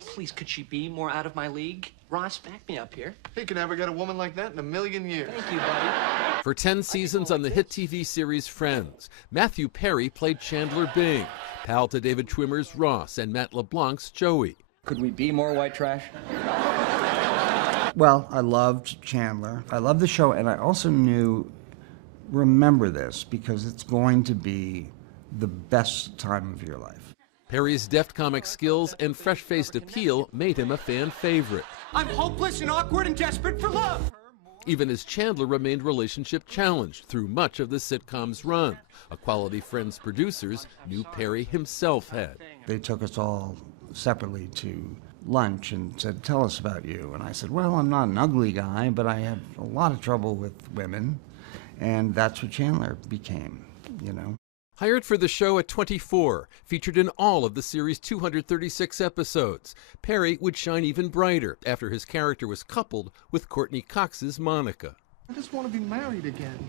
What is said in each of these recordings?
Please, could she be more out of my league? Ross, back me up here. He could never get a woman like that in a million years. Thank you, buddy. For 10 seasons on the hit TV series Friends, Matthew Perry played Chandler Bing, pal to David Schwimmer's Ross and Matt LeBlanc's Joey. Could we be more white trash? Well, I loved Chandler. I loved the show, and I also knew, remember this, because it's going to be the best time of your life. Perry's deft comic skills and fresh-faced appeal made him a fan favorite. I'm hopeless and awkward and desperate for love. Even as Chandler remained relationship challenged through much of the sitcom's run, a quality Friends producers knew Perry himself had. They took us all separately to lunch and said, "Tell us about you." And I said, "Well, I'm not an ugly guy, but I have a lot of trouble with women." And that's what Chandler became, you know. Hired for the show at 24, featured in all of the series' 236 episodes, Perry would shine even brighter after his character was coupled with Courtney Cox's Monica. I just want to be married again.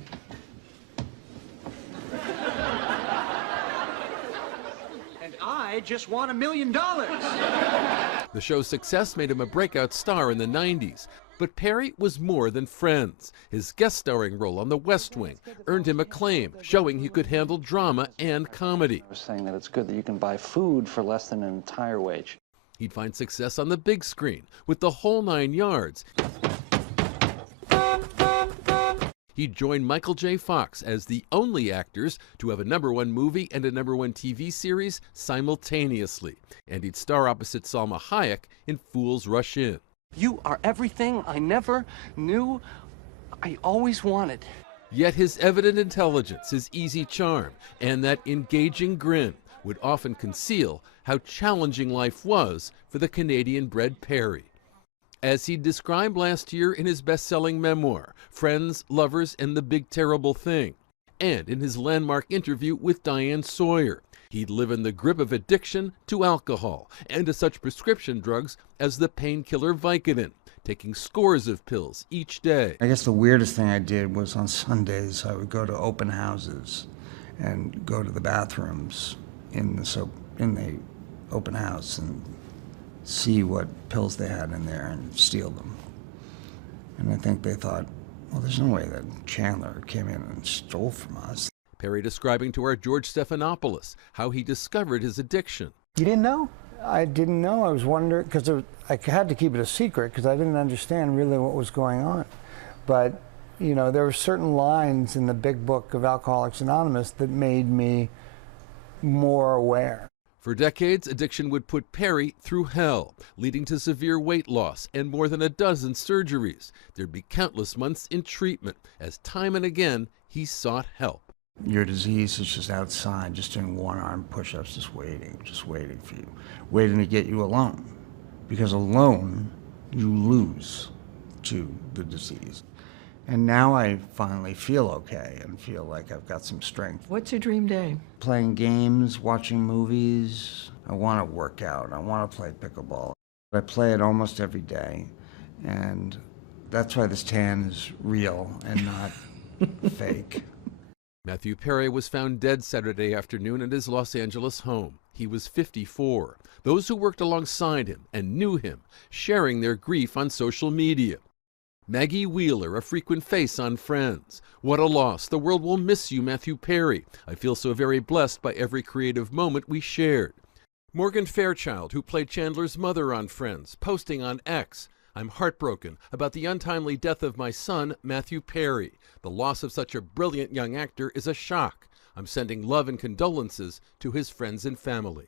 And I just want $1 million. The show's success made him a breakout star in the 90s. But Perry was more than Friends. His guest starring role on The West Wing earned him acclaim, showing he could handle drama and comedy. I was saying that it's good that you can buy food for less than an entire wage. He'd find success on the big screen with The Whole Nine Yards. He'd join Michael J. Fox as the only actors to have a #1 movie and a #1 TV series simultaneously. And he'd star opposite Salma Hayek in Fools Rush In. You are everything I never knew I always wanted. Yet his evident intelligence, his easy charm, and that engaging grin would often conceal how challenging life was for the Canadian-bred Perry. As he described last year in his best-selling memoir, Friends, Lovers, and the Big Terrible Thing, and in his landmark interview with Diane Sawyer, he'd live in the grip of addiction to alcohol and to such prescription drugs as the painkiller Vicodin, taking scores of pills each day. I guess the weirdest thing I did was on Sundays I would go to open houses and go to the bathrooms in the open house and see what pills they had in there and steal them. And I think they thought, well, there's no way that Chandler came in and stole from us. Perry describing to our George Stephanopoulos how he discovered his addiction. You didn't know? I didn't know. I was wondering, because I had to keep it a secret because I didn't understand really what was going on. But, you know, there were certain lines in the big book of Alcoholics Anonymous that made me more aware. For decades, addiction would put Perry through hell, leading to severe weight loss and more than a dozen surgeries. There'd be countless months in treatment as time and again he sought help. Your disease is just outside, just doing one-arm push-ups, just waiting for you, waiting to get you alone. Because alone, you lose to the disease. And now I finally feel okay and feel like I've got some strength. What's your dream day? Playing games, watching movies. I want to work out. I want to play pickleball. I play it almost every day. And that's why this tan is real and not fake. Matthew Perry was found dead Saturday afternoon at his Los Angeles home. He was 54. Those who worked alongside him and knew him sharing their grief on social media. Maggie Wheeler, a frequent face on Friends. What a loss. The world will miss you, Matthew Perry. I feel so very blessed by every creative moment we shared. Morgan Fairchild, who played Chandler's mother on Friends, posting on X, I'm heartbroken about the untimely death of my son, Matthew Perry. The loss of such a brilliant young actor is a shock. I'm sending love and condolences to his friends and family.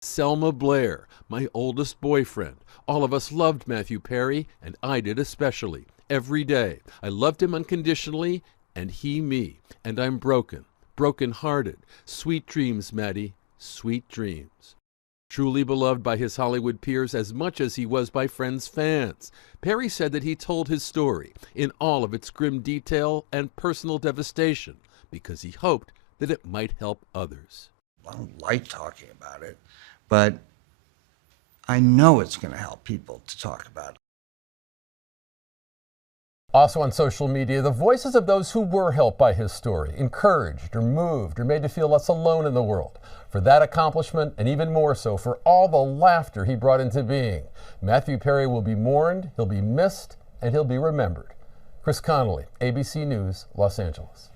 Selma Blair, my oldest boyfriend. All of us loved Matthew Perry, and I did especially. Every day. I loved him unconditionally, and he me. And I'm broken-hearted. Sweet dreams, Maddie, sweet dreams. Truly beloved by his Hollywood peers as much as he was by Friends fans, Perry said that he told his story in all of its grim detail and personal devastation because he hoped that it might help others. I don't like talking about it, but I know it's going to help people to talk about it. Also on social media, the voices of those who were helped by his story, encouraged or moved or made to feel less alone in the world. For that accomplishment, and even more so, for all the laughter he brought into being, Matthew Perry will be mourned, he'll be missed, and he'll be remembered. Chris Connolly, ABC News, Los Angeles.